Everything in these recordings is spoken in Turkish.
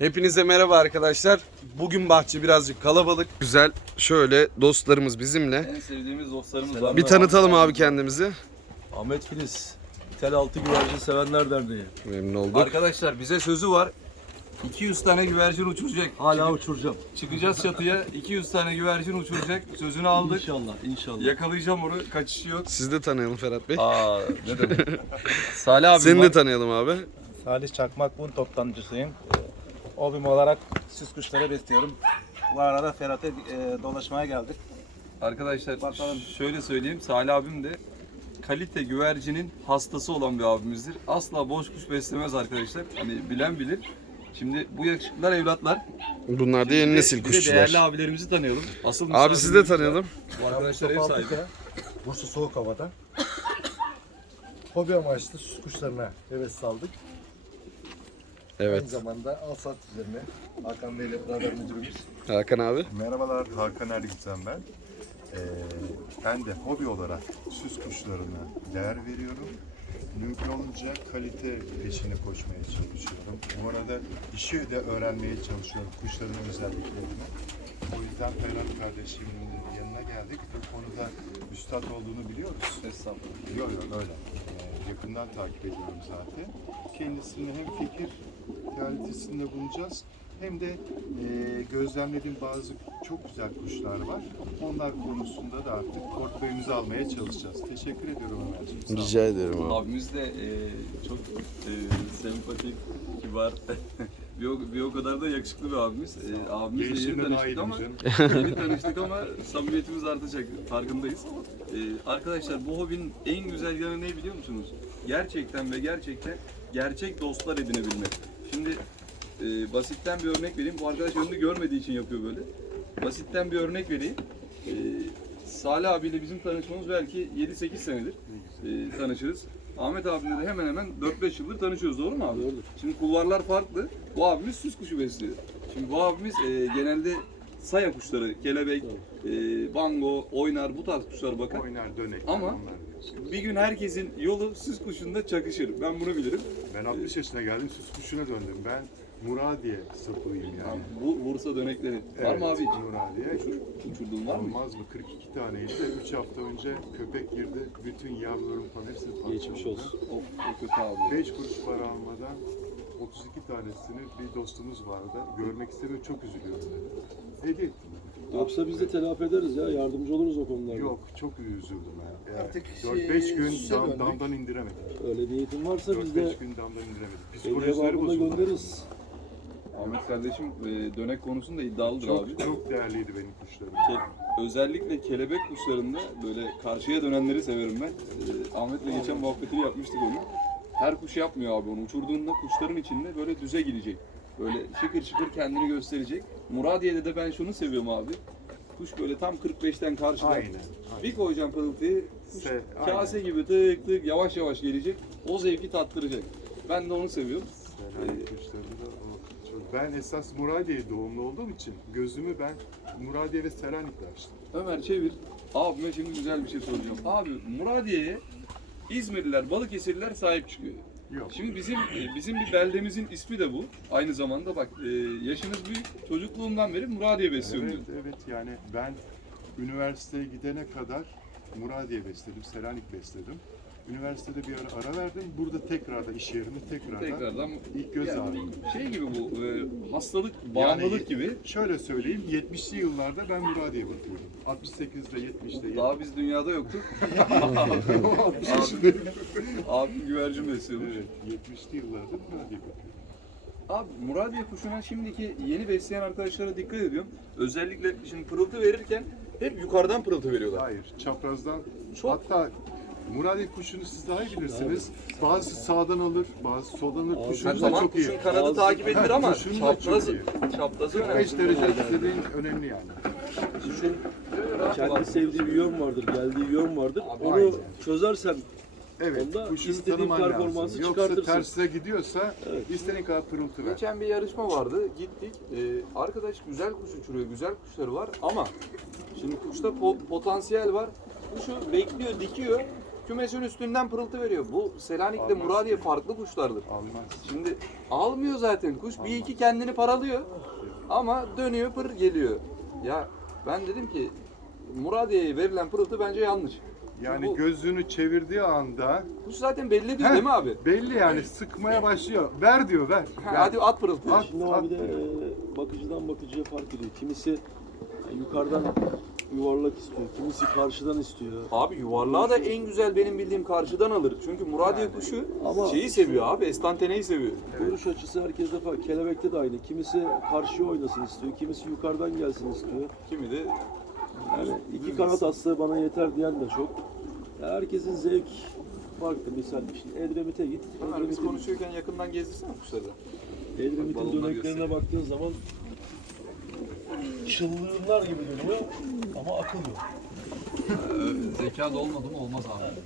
Hepinize merhaba arkadaşlar. Bugün bahçe birazcık kalabalık. Güzel. Şöyle dostlarımız bizimle. En sevdiğimiz dostlarımız var. Bir tanıtalım abi kendimizi. Ahmet Filiz, Tel Altı Güvercin Sevenler Derneği. Memnun olduk. Arkadaşlar bize sözü var. 200 tane güvercin uçuracak. Hala uçuracağım. Çıkacağız çatıya 200 tane güvercin uçuracak. Sözünü aldık. İnşallah, inşallah. Yakalayacağım onu. Kaçışı yok. Siz de tanıyalım Ferhat Bey. Aa ne demek. Salih abi Seni var. de tanıyalım abi. Salih Çakmak Bun toptancısıyım. Hobim olarak süs kuşları besliyorum. Bu arada Ferhat'a e, dolaşmaya geldik. Arkadaşlar Bakalım. şöyle söyleyeyim. Salih abim de kalite güvercinin hastası olan bir abimizdir. Asla boş kuş beslemez arkadaşlar. Hani bilen bilir. Şimdi bu yakışıklılar evlatlar. Bunlar da yeni de- nesil bir de değerli abilerimizi tanıyalım. Asıl Abi siz de misafirimiz var. tanıyalım. Bu arkadaşlar ev sahibi. Bursa soğuk havada. Hobi amaçlı süs kuşlarına heves saldık. Aynı Evet. zamanda alsat üzerine Hakan Bey ile beraber müdürümüz. Hakan abi. Merhabalar, Hakan Ergüzen ben. Ee, ben de hobi olarak süs kuşlarına değer veriyorum. Mümkün olunca kalite peşine koşmaya çalışıyorum. Bu arada işi de öğrenmeye çalışıyorum kuşların özelliklerini. O yüzden Ferhat kardeşimin yanına geldik. Bu konuda üstad olduğunu biliyoruz. Estağfurullah. Yok yok öyle. Ee, yakından takip ediyorum zaten. Kendisine hem fikir realitesinde bulunacağız hem de e, gözlemlediğim bazı çok güzel kuşlar var. Onlar konusunda da artık portföyümüzü almaya çalışacağız. Teşekkür ediyorum Ömerciğim. Sağ. Rica ederim abi. Abimiz de e, çok e, sempatik, kibar. bir, o, bir o kadar da yakışıklı bir abimiz. E, abimizle yeni tanıştık ama canım. yeni tanıştık ama samimiyetimiz artacak farkındayız. E, arkadaşlar bu hobinin en güzel yanı ne biliyor musunuz? Gerçekten ve gerçekten gerçek dostlar edinebilmek. Şimdi e, basitten bir örnek vereyim. Bu arkadaş önünü görmediği için yapıyor böyle. Basitten bir örnek vereyim. E, Salih abiyle bizim tanışmamız belki 7-8 senedir e, tanışırız. Ahmet abimle de hemen hemen 4-5 yıldır tanışıyoruz doğru mu abi? Doğru. Şimdi kulvarlar farklı. Bu abimiz süs kuşu besliyor. Şimdi bu abimiz e, genelde saya kuşları, kelebek, e, bango, oynar bu tarz kuşlar bakar. Oynar dönek. Ama- onlar. Bir gün herkesin yolu süs kuşunda çakışır. Ben bunu bilirim. Ben 60 yaşına geldim, süs kuşuna döndüm. Ben Muradiye sapığıyım yani. Bu Bursa dönekleri. Var mı abi? Muradiye. Uçurduğun var mı? Olmaz mı? 42 taneydi de 3 hafta önce köpek girdi. Bütün yavrularım falan hepsini parçaladı. Geçmiş olsun. Of, o kötü abi. 5 kuruş para almadan 32 tanesini bir dostumuz vardı. Görmek istemiyor, çok üzülüyorum dedi. Hediye ettim. Yoksa biz de telafi ederiz ya, yardımcı oluruz o konularda. Yok, çok üzüldüm ben. Yani Artık 4-5 gün süse dam, döndük. damdan indiremedik. Öyle niyetin varsa biz 4-5 de gün damdan indiremedik. Psikolojileri bozuldu. göndeririz. Ahmet kardeşim e, dönek konusunda iddialıdır Çok, abi. çok değerliydi benim kuşlarım. Ke- özellikle kelebek kuşlarında böyle karşıya dönenleri severim ben. Ee, Ahmet'le geçen muhabbetini yapmıştık onu. Her kuş yapmıyor abi onu. Uçurduğunda kuşların içinde böyle düze gidecek. Böyle şıkır şıkır kendini gösterecek. Muradiye'de de ben şunu seviyorum abi. Kuş böyle tam 45'ten karşıda. Aynen. Bir koyacağım pırıltıyı, kuş Se- kase gibi tık tık yavaş yavaş gelecek. O zevki tattıracak. Ben de onu seviyorum. Selanik kuşlarında o çok. Ben esas Muradiye doğumlu olduğum için gözümü ben Muradiye ve Selanik'le açtım. Ömer çevir. Abime şimdi güzel bir şey soracağım. Abi Muradiye'ye İzmirliler, Balıkesirliler sahip çıkıyor. Yok. Şimdi bizim e, bizim bir beldemizin ismi de bu. Aynı zamanda bak e, yaşınız büyük. Çocukluğumdan beri Muradiye besliyorum Evet, diyor. evet yani ben üniversiteye gidene kadar Muradiye besledim, Selanik besledim. Üniversitede bir ara ara verdim. Burada tekrar da iş yerinde tekrardan, Tekrardan ilk göz Yani ağrım. şey gibi bu e, hastalık, bağımlılık gibi. Şöyle söyleyeyim, 70'li yıllarda ben Muradiye bakıyordum. 68'de, 70'de, Daha biz dünyada yoktuk. 60 yaşındayım. Abim güvercin besliyormuş. Evet, 70'li yıllarda Muradiye bakıyordum. Abi Muradiye kuşuna şimdiki yeni besleyen arkadaşlara dikkat ediyorum. Özellikle şimdi pırıltı verirken hep yukarıdan pırıltı veriyorlar. Hayır, çaprazdan. Çok- Hatta Muradiye kuşunu siz daha iyi bilirsiniz. Bazı sağdan alır, bazı soldan alır. Kuşunuz da çok iyi. kuşun kanadı takip edilir ama Kuşun da çok çaprazı, iyi. çaprazı 45 önemli. derece istediğin önemli yani. Kuşun kendi sevdiği bir yön vardır, geldiği yön vardır. Onu aynen. çözersen Evet, Onda kuşunu istediğin tanıman performansı lazım. Yoksa çıkartırsın. tersine gidiyorsa Evet. istediğin kadar pırıltı ver. Geçen bir yarışma vardı. Gittik. Ee, arkadaş güzel kuş uçuruyor. Güzel kuşları var ama şimdi kuşta po- potansiyel var. Kuşu bekliyor, dikiyor. Kümesin üstünden pırıltı veriyor. Bu Selanik'le Muradiye farklı kuşlardır. Almaz. Şimdi almıyor zaten. Kuş bir iki kendini paralıyor. Ama dönüyor pır geliyor. Ya ben dedim ki Muradiye'ye verilen pırıltı bence yanlış. Yani Bu- gözünü çevirdiği anda Kuş zaten belli ediyor Heh, değil mi abi? belli yani sıkmaya başlıyor. Ver diyor ver. Ha, Ver. hadi at pırıltı. At, Şimdi at abi de diyor. e, bakıcıdan bakıcıya fark ediyor. Kimisi e, yukarıdan yuvarlak istiyor, kimisi karşıdan istiyor. Abi yuvarlağı da en güzel benim bildiğim karşıdan alır. Çünkü Muradiye kuşu Ama- şeyi seviyor abi, estanteneyi seviyor. Görüş açısı herkeste farklı. Kelebekte de aynı. Kimisi karşıya oynasın istiyor, kimisi yukarıdan gelsin istiyor. Kimi de Yani iki kanat atsa bana yeter diyen de çok. Ya herkesin zevk farklı. Misal şimdi Edremit'e git. Ömer biz Edremit'in, konuşuyorken yakından gezdirsene kuşları da. Edremit'in balonlar döneklerine gösteriyor. baktığın zaman çıldırımlar gibi dönüyor ama akıl yok. Zeka da olmadı mı olmaz abi.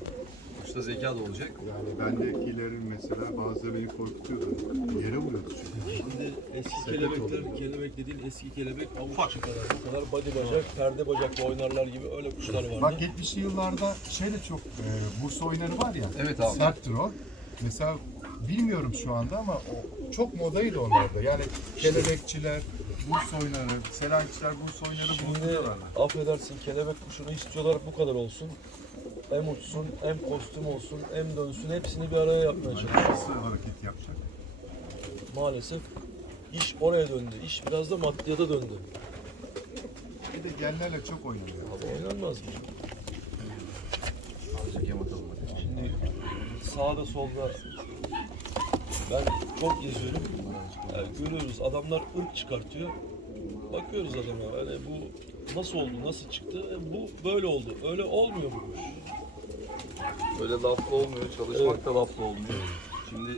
Kuşta zeka da olacak. Yani bendekilerin mesela bazıları beni korkutuyordu. Yere vuruyordu çünkü. Şimdi eski kelebekler, kelebek dediğin eski kelebek avuç çıkaran, bu kadar body bacak, perde bacakla oynarlar gibi öyle kuşlar vardı. Bak 70'li yıllarda şey de çok e, Bursa oyunları var ya. Evet abi. Serttir o. Mesela bilmiyorum şu anda ama o çok modaydı onlarda. Yani kelebekçiler, Bursa oyunları, Selanikçiler Bursa oyunları Şimdi bulunuyorlardı. affedersin kelebek kuşunu istiyorlar bu kadar olsun. Hem uçsun, hem kostüm olsun, hem dönsün hepsini bir araya yapmaya çalışıyor. Nasıl hareket yapacak? Maalesef iş oraya döndü. İş biraz da maddiyata döndü. Bir de genlerle çok oynanıyor. Oynanmaz mı? Şimdi sağda solda ben çok geziyorum. Yani görüyoruz adamlar ırk çıkartıyor. Bakıyoruz adama yani bu nasıl oldu, nasıl çıktı? E, bu böyle oldu. Öyle olmuyor bu kuş. Böyle laflı olmuyor, çalışmak da laflı olmuyor. Şimdi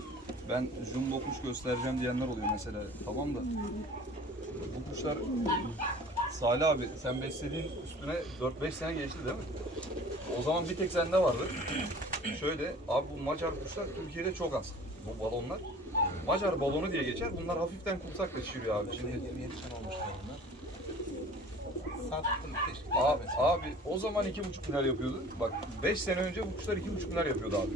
ben jumbo kuş göstereceğim diyenler oluyor mesela. Tamam da bu kuşlar Salih abi sen beslediğin üstüne 4-5 sene geçti değil mi? O zaman bir tek sende vardı. Şöyle abi bu Macar kuşlar Türkiye'de çok az. Bu balonlar. Macar balonu diye geçer. Bunlar hafiften kursak kaçırıyor abi. Şimdi Abi, abi o zaman iki buçuk milyar yapıyordu. Bak 5 sene önce bu kuşlar iki buçuk milyar yapıyordu abi.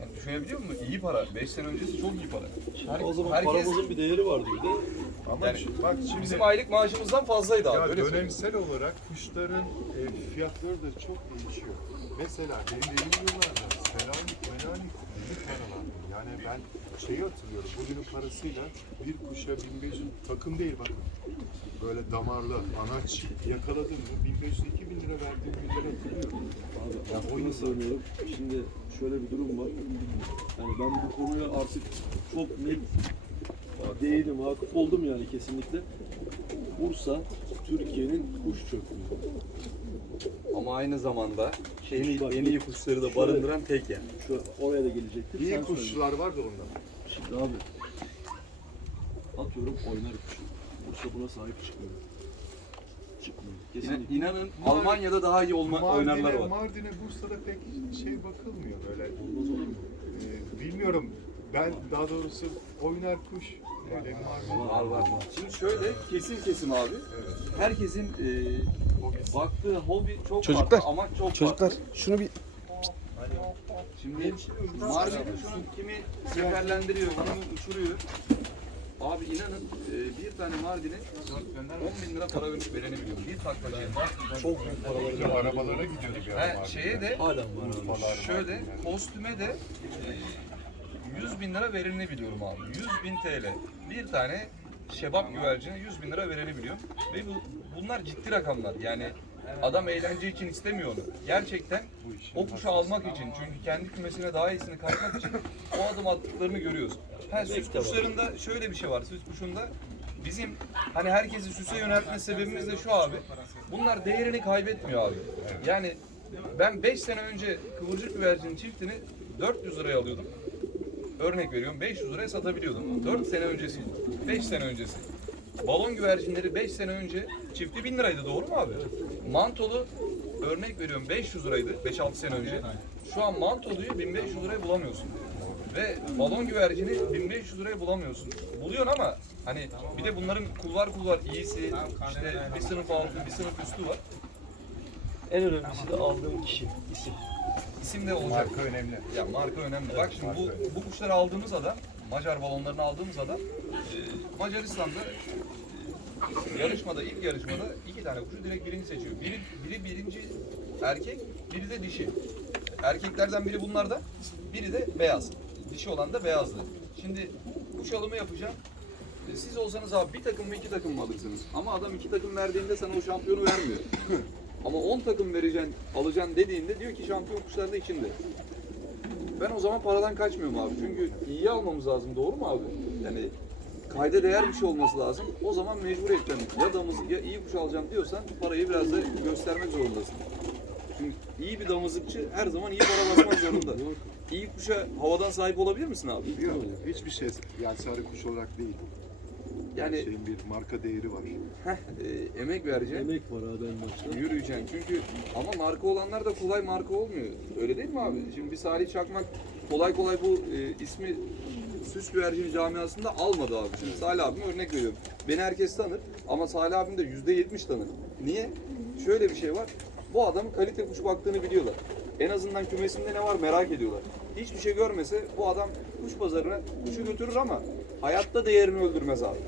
Yani düşünebiliyor musun? İyi para. 5 sene öncesi çok iyi para. o zaman herkes- paramızın bir değeri vardı bir de. Ama Yani şu- bak şimdi Bizim aylık maaşımızdan fazlaydı abi. ya öyle söyleyeyim. dönemsel olarak kuşların e, fiyatları da çok değişiyor. Mesela benim dediğim yıllarda Selanik, Melanik büyük paralardı. Yani ben şeyi hatırlıyorum. Bugünün parasıyla bir kuşa 1500 takım değil bak. Böyle damarlı, anaç yakaladın mı 1500-2000 lira verdiğim günleri hatırlıyorum. Abi Ya sığmıyorum. Şimdi şöyle bir durum var. Yani ben bu konuya artık çok net değilim, vakıf oldum yani kesinlikle. Bursa Türkiye'nin kuş çöplüğü. Ama aynı zamanda en iyi, Bak, en iyi kuşları da barındıran tek yer. Şu oraya da gelecektim. İyi Sen söyle. var da onda. Şimdi abi atıyorum oynar kuş. Bursa buna sahip çıkmıyor. Çıkmıyor. İnan, Kesinlikle. inanın Almanya'da daha iyi olma, oynarlar Mardin'e, var. Mardin'e, Bursa'da pek şey bakılmıyor böyle. Ee, bilmiyorum. Ben daha doğrusu oynar kuş. Var var. Şimdi şöyle kesim kesim abi. Herkesin e, baktığı hobi çok Çocuklar, farklı, amaç çok Çocuklar farklı. şunu bir Şimdi Mardin'in şunu kimi seferlendiriyor, kimi uçuruyor. Abi inanın e, bir tane Mardin'e 10 bin lira para verip verebiliyor. Bir taklacıya. Çok büyük paraları Bizim arabalara gidiyordu bir ara He, Mardin'de. şeye de var. Urfalar, şöyle kostüme de e, 100 bin lira verilini biliyorum abi. 100 bin TL. Bir tane şebap güvercine 100 bin lira vereni biliyorum. Ve bu, bunlar ciddi rakamlar. Yani adam eğlence için istemiyor onu. Gerçekten o kuşu almak için çünkü kendi kümesine daha iyisini katmak için o adım attıklarını görüyoruz. Ha, süs kuşlarında şöyle bir şey var. Süs kuşunda bizim hani herkesi süse yöneltme sebebimiz de şu abi. Bunlar değerini kaybetmiyor abi. Yani ben 5 sene önce kıvırcık güvercinin çiftini 400 liraya alıyordum. Örnek veriyorum 500 liraya satabiliyordum. 4 sene öncesi, 5 sene öncesi. Balon güvercinleri 5 sene önce çifti 1000 liraydı doğru mu abi? Mantolu örnek veriyorum 500 liraydı 5-6 sene önce. Şu an mantoluyu 1500 liraya bulamıyorsun. Ve balon güvercini 1500 liraya bulamıyorsun. Buluyorsun ama hani bir de bunların kulvar kulvar iyisi, işte bir sınıf altı, bir sınıf üstü var. en önemlisi de aldığım kişi, isim. İsim de olacak. Marka önemli. Ya marka önemli. Bak şimdi bu, bu kuşları aldığımız adam, Macar balonlarını aldığımız adam e, Macaristan'da e, yarışmada, ilk yarışmada iki tane kuşu direkt birinci seçiyor. Biri, biri birinci erkek, biri de dişi. Erkeklerden biri bunlarda, biri de beyaz. Dişi olan da beyazdı. Şimdi kuş alımı yapacağım. E, Siz olsanız abi bir takım mı iki takım mı alırsınız? Ama adam iki takım verdiğinde sana o şampiyonu vermiyor. Ama 10 takım vereceksin, alacaksın dediğinde diyor ki şampiyon kuşlar da içinde. Ben o zaman paradan kaçmıyorum abi. Çünkü iyi almamız lazım. Doğru mu abi? Yani kayda değer bir şey olması lazım. O zaman mecbur edeceksin. Ya damızlık ya iyi kuş alacağım diyorsan parayı biraz da göstermek zorundasın. Çünkü iyi bir damızlıkçı her zaman iyi para basmak zorunda. İyi kuşa havadan sahip olabilir misin abi? Yok, hiçbir şey yani sarı kuş olarak değil. Yani Şeyin bir marka değeri var. heh, e, emek vereceksin. Emek var abi en başta. Yürüyeceksin çünkü ama marka olanlar da kolay marka olmuyor. Öyle değil mi abi? Şimdi bir Salih Çakmak kolay kolay bu e, ismi süs güvercin camiasında almadı abi. Şimdi Salih abime örnek veriyorum. Beni herkes tanır ama Salih abim de yüzde yetmiş tanır. Niye? Şöyle bir şey var. Bu adamın kalite kuş baktığını biliyorlar. En azından kümesinde ne var merak ediyorlar. Hiçbir şey görmese bu adam kuş pazarına kuşu götürür ama hayatta değerini öldürmez abi.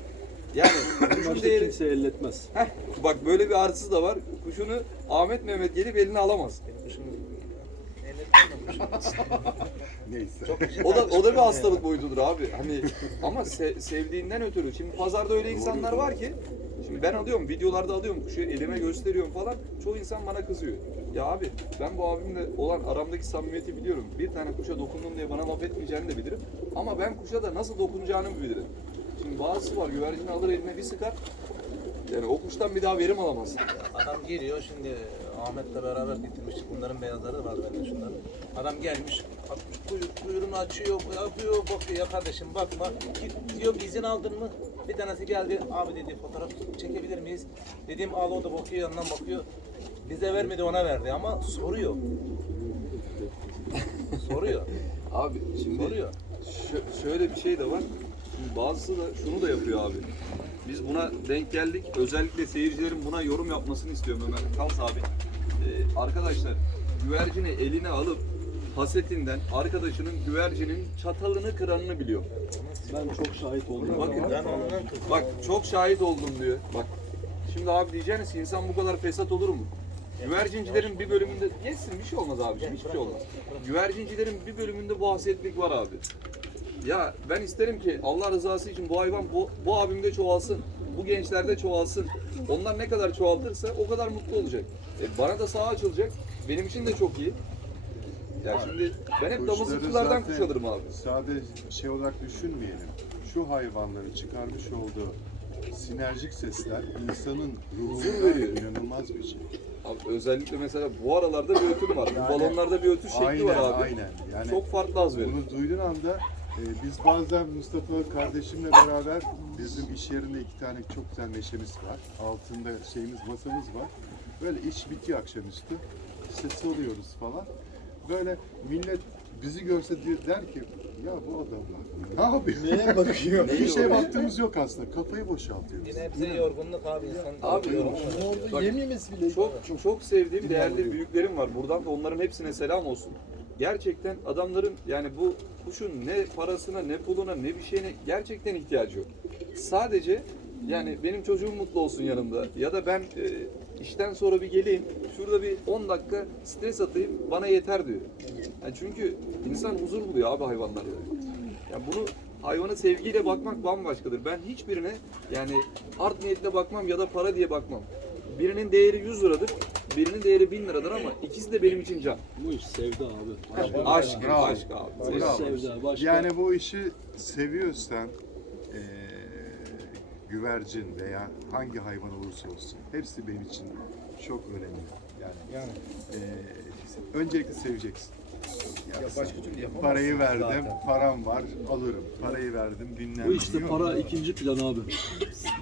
Yani kuşun değeri... kimse elletmez. Heh, bak böyle bir artısı da var. Kuşunu Ahmet Mehmet gelip eline alamaz. Neyse. O da o da bir hastalık boyutudur abi. Hani ama se- sevdiğinden ötürü. Şimdi pazarda öyle insanlar var ki Şimdi ben alıyorum, videolarda alıyorum kuşu, elime gösteriyorum falan. Çoğu insan bana kızıyor. Ya abi ben bu abimle olan aramdaki samimiyeti biliyorum. Bir tane kuşa dokundum diye bana laf etmeyeceğini de bilirim. Ama ben kuşa da nasıl dokunacağını bilirim. Bazısı var güvercini alır eline bir sıkar. Yani o kuştan bir daha verim alamaz. Adam geliyor şimdi Ahmet'le beraber getirmiştik. Bunların beyazları var bende şunların. Adam gelmiş, atmış kuyruk, kuyruğunu açıyor, yapıyor, bakıyor ya kardeşim bakma. Git diyor izin aldın mı? Bir tanesi geldi, abi dedi fotoğraf çekebilir miyiz? Dedim al o da bakıyor yanından bakıyor. Bize vermedi ona verdi ama soruyor. soruyor, Abi şimdi soruyor. Şö- şöyle bir şey de var. Bazısı da şunu da yapıyor abi. Biz buna denk geldik. Özellikle seyircilerin buna yorum yapmasını istiyorum Ömer. Kal sabit. Ee, arkadaşlar güvercini eline alıp hasetinden arkadaşının güvercinin çatalını kıranını biliyor. Ben çok şahit oldum. Bakın Ben bak çok şahit oldum diyor. Bak şimdi abi diyeceğiniz ki insan bu kadar fesat olur mu? Güvercincilerin bir bölümünde yesin bir şey olmaz abi hiçbir şey olmaz. Güvercincilerin bir bölümünde bu hasetlik var abi. Ya ben isterim ki Allah rızası için bu hayvan bu, bu abimde çoğalsın. Bu gençlerde çoğalsın. Onlar ne kadar çoğaltırsa o kadar mutlu olacak. E, bana da sağ açılacak. Benim için de çok iyi. Ya şimdi ben hep damızlıkçılardan zaten kuş alırım abi. Sadece şey olarak düşünmeyelim. Şu hayvanların çıkarmış olduğu sinerjik sesler insanın veriyor. inanılmaz bir şey. Abi özellikle mesela bu aralarda bir ötüm var. Yani- bu balonlarda bir ötüş şekli Aynen, var abi. aynen. Yani Çok farklı az verir. bunu duyduğun anda biz bazen Mustafa kardeşimle beraber bizim iş yerinde iki tane çok güzel neşemiz var. Altında şeyimiz masamız var. Böyle iş bitiyor akşamüstü. İşte salıyoruz falan. Böyle millet bizi görse diyor, der ki ya bu adamlar ne yapıyor? Neye bakıyor? Bir şeye baktığımız yok aslında. Kafayı boşaltıyoruz. Yine hepsi yorgunluk abi insan. Abi, yorgun. Ne oldu? Bak, Yememesi bile. Çok çok sevdiğim değerli büyüklerim var. Buradan da onların hepsine selam olsun. Gerçekten adamların yani bu kuşun ne parasına ne puluna ne bir şeyine gerçekten ihtiyacı yok. Sadece yani benim çocuğum mutlu olsun yanımda ya da ben e, işten sonra bir geleyim şurada bir 10 dakika stres atayım bana yeter diyor. Yani çünkü insan huzur buluyor abi hayvanlarla. Yani bunu hayvana sevgiyle bakmak bambaşkadır. Ben hiçbirine yani art niyetle bakmam ya da para diye bakmam. Birinin değeri 100 liradır, birinin değeri 1000 liradır ama ikisi de benim için can. Bu iş sevda abi. Aşk. Aşk, Bravo. aşk abi. Bravo. Sevda. Başka. Yani bu işi seviyorsan eee, güvercin veya hangi hayvan olursa olsun hepsi benim için çok önemli. Yani, Yani. eee, öncelikle seveceksin. Ya başka türlü yapamazsın parayı verdim, zaten. param var, alırım. Parayı verdim, bilmem Bu işte para ikinci plan abi.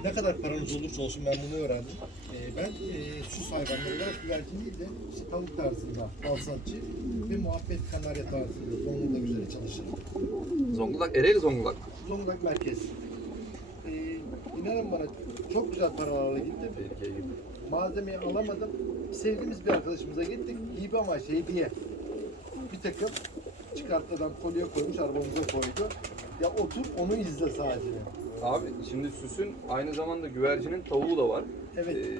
Ne kadar paranız olursa olsun ben bunu öğrendim. Ee, ben e, süs hayvanları olarak güvercin değil de işte tavuk tarzında balsatçı ve muhabbet kanarya tarzında Zonguldak üzere çalışırım. Zonguldak, Ereğli Zonguldak. Zonguldak merkez. Ee, İnanın bana çok güzel paralarla gittim. Malzemeyi alamadım. Sevdiğimiz bir arkadaşımıza gittik. İyi bir amaç hediye. Bir takım çıkarttıdan kolye koymuş arabamıza koydu. Ya otur onu izle sadece. Abi şimdi süsün aynı zamanda güvercinin tavuğu da var. Evet. Ee,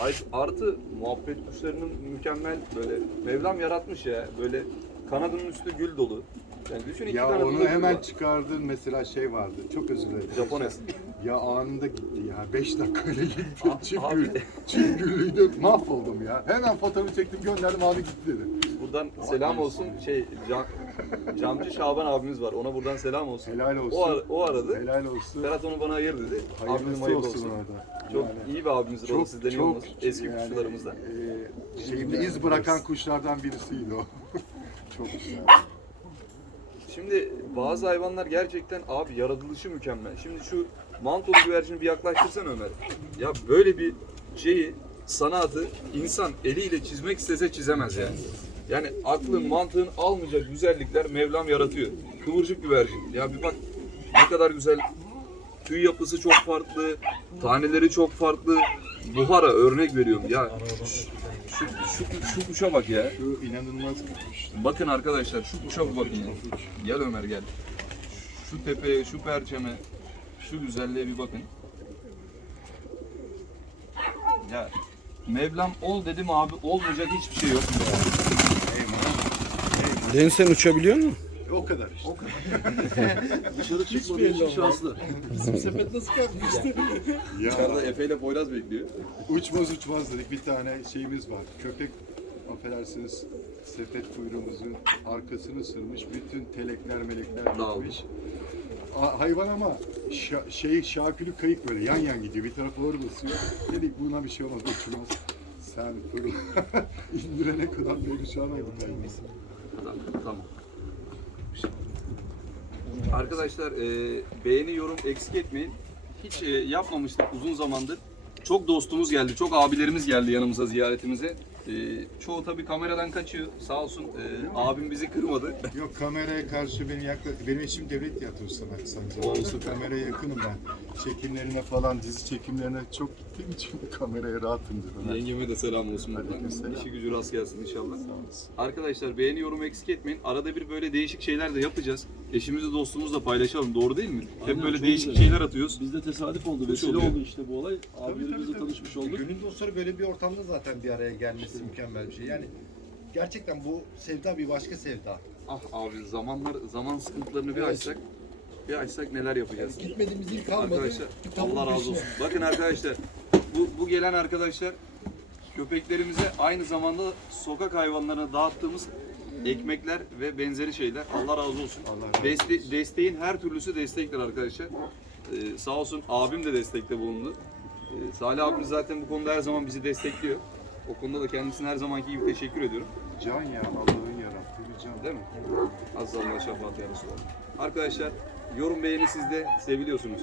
art- artı muhabbet kuşlarının mükemmel böyle Mevlam yaratmış ya böyle kanadının üstü gül dolu. Yani düşün iki Ya onu hemen var. çıkardın mesela şey vardı. Çok özür dilerim. Japones. Ya anında gitti ya. 5 dakikayla gitti. Çift gül. Çift güllüydü. Mahvoldum ya. Hemen fotoğrafı çektim gönderdim abi gitti dedi. Buradan selam olsun şey cam, camcı Şaban abimiz var. Ona buradan selam olsun. Helal olsun. O, ar- o aradı. Helal olsun. Ferhat onu bana ayır dedi. Abim Hayırlısı hayırlı olsun, olsun. orada. Çok Yani iyi bir abimizdir. o da sizden iyi olmaz. Eski yani, kuşçularımızdan. E, şeyimde iz bırakan kuşlardan birisiydi o. çok güzel. Şimdi bazı hayvanlar gerçekten abi yaratılışı mükemmel. Şimdi şu mantolu güvercini bir yaklaştırsan Ömer. Ya böyle bir şeyi sanatı insan eliyle çizmek istese çizemez yani. Yani aklın mantığın almayacak güzellikler Mevlam yaratıyor. Kıvırcık güvercin. Ya bir bak ne kadar güzel. Tüy yapısı çok farklı. Taneleri çok farklı. Buhara örnek veriyorum. Ya şu, şu, şu kuşa bak ya. Şu inanılmaz. Bakın arkadaşlar şu kuşa bir bakın ya. Gel Ömer gel. Şu tepeye, şu perçeme, şu güzelliğe bir bakın. Ya Mevlam ol dedim abi olmayacak hiçbir şey yok. Deniz sen uçabiliyor musun? O kadar işte. Dışarı çıkmadığı için şanslı. Bizim sepet nasıl kalkmıştı? Dışarıda Ya Efe ile Poyraz bekliyor. uçmaz uçmaz dedik. Bir tane şeyimiz var. Köpek affedersiniz sepet kuyruğumuzun arkasını ısırmış. Bütün telekler melekler Dağıldı. gitmiş. A- hayvan ama şa- şey şakülü kayık böyle yan yan gidiyor. Bir tarafa ağır basıyor. Dedik buna bir şey olmaz uçmaz. Sen fırla. indirene kadar perişan olduk hayvan. Tamam. Arkadaşlar e, beğeni yorum eksik etmeyin. Hiç e, yapmamıştık uzun zamandır. Çok dostumuz geldi, çok abilerimiz geldi yanımıza ziyaretimize. E, çoğu tabii kameradan kaçıyor. Sağ olsun e, abim bizi kırmadı. Yok kameraya karşı benim yakla benim eşim devlet tiyatrosu sanatçısı. Olsun kameraya yakınım ben. Çekimlerine falan dizi çekimlerine çok gittiğim için kameraya rahatımdır. Ben. Yengeme de selam olsun buradan. Aleykümselam. İşi gücü rast gelsin inşallah. Arkadaşlar beğeni yorum eksik etmeyin. Arada bir böyle değişik şeyler de yapacağız. Eşimizi dostumuzla paylaşalım. Doğru değil mi? Hep Aynen, böyle çok değişik güzel. şeyler atıyoruz. Bizde tesadüf oldu, vesile oluyor. oldu işte bu olay. Abilerimizle tanışmış olduk. Gönül dostları böyle bir ortamda zaten bir araya gelmesi mükemmel bir şey. Yani gerçekten bu sevda bir başka sevda. Ah abi zamanlar zaman sıkıntılarını bir açsak bir açsak neler yapacağız. Gitmediğimiz il kalmadı. Arkadaşlar Allah razı peşine. olsun. Bakın arkadaşlar bu, bu gelen arkadaşlar köpeklerimize aynı zamanda sokak hayvanlarına dağıttığımız ekmekler ve benzeri şeyler. Allah razı olsun. Allah razı Deste- desteğin her türlüsü destektir arkadaşlar. Ee, sağ olsun abim de destekte bulundu. Ee, Salih abimiz zaten bu konuda her zaman bizi destekliyor. O konuda da kendisine her zamanki gibi teşekkür ediyorum. Can ya Allah'ın yarattığı bir can. Değil mi? Azzallah şefaat ya Resulallah. Arkadaşlar yorum beğeni sizde seviliyorsunuz.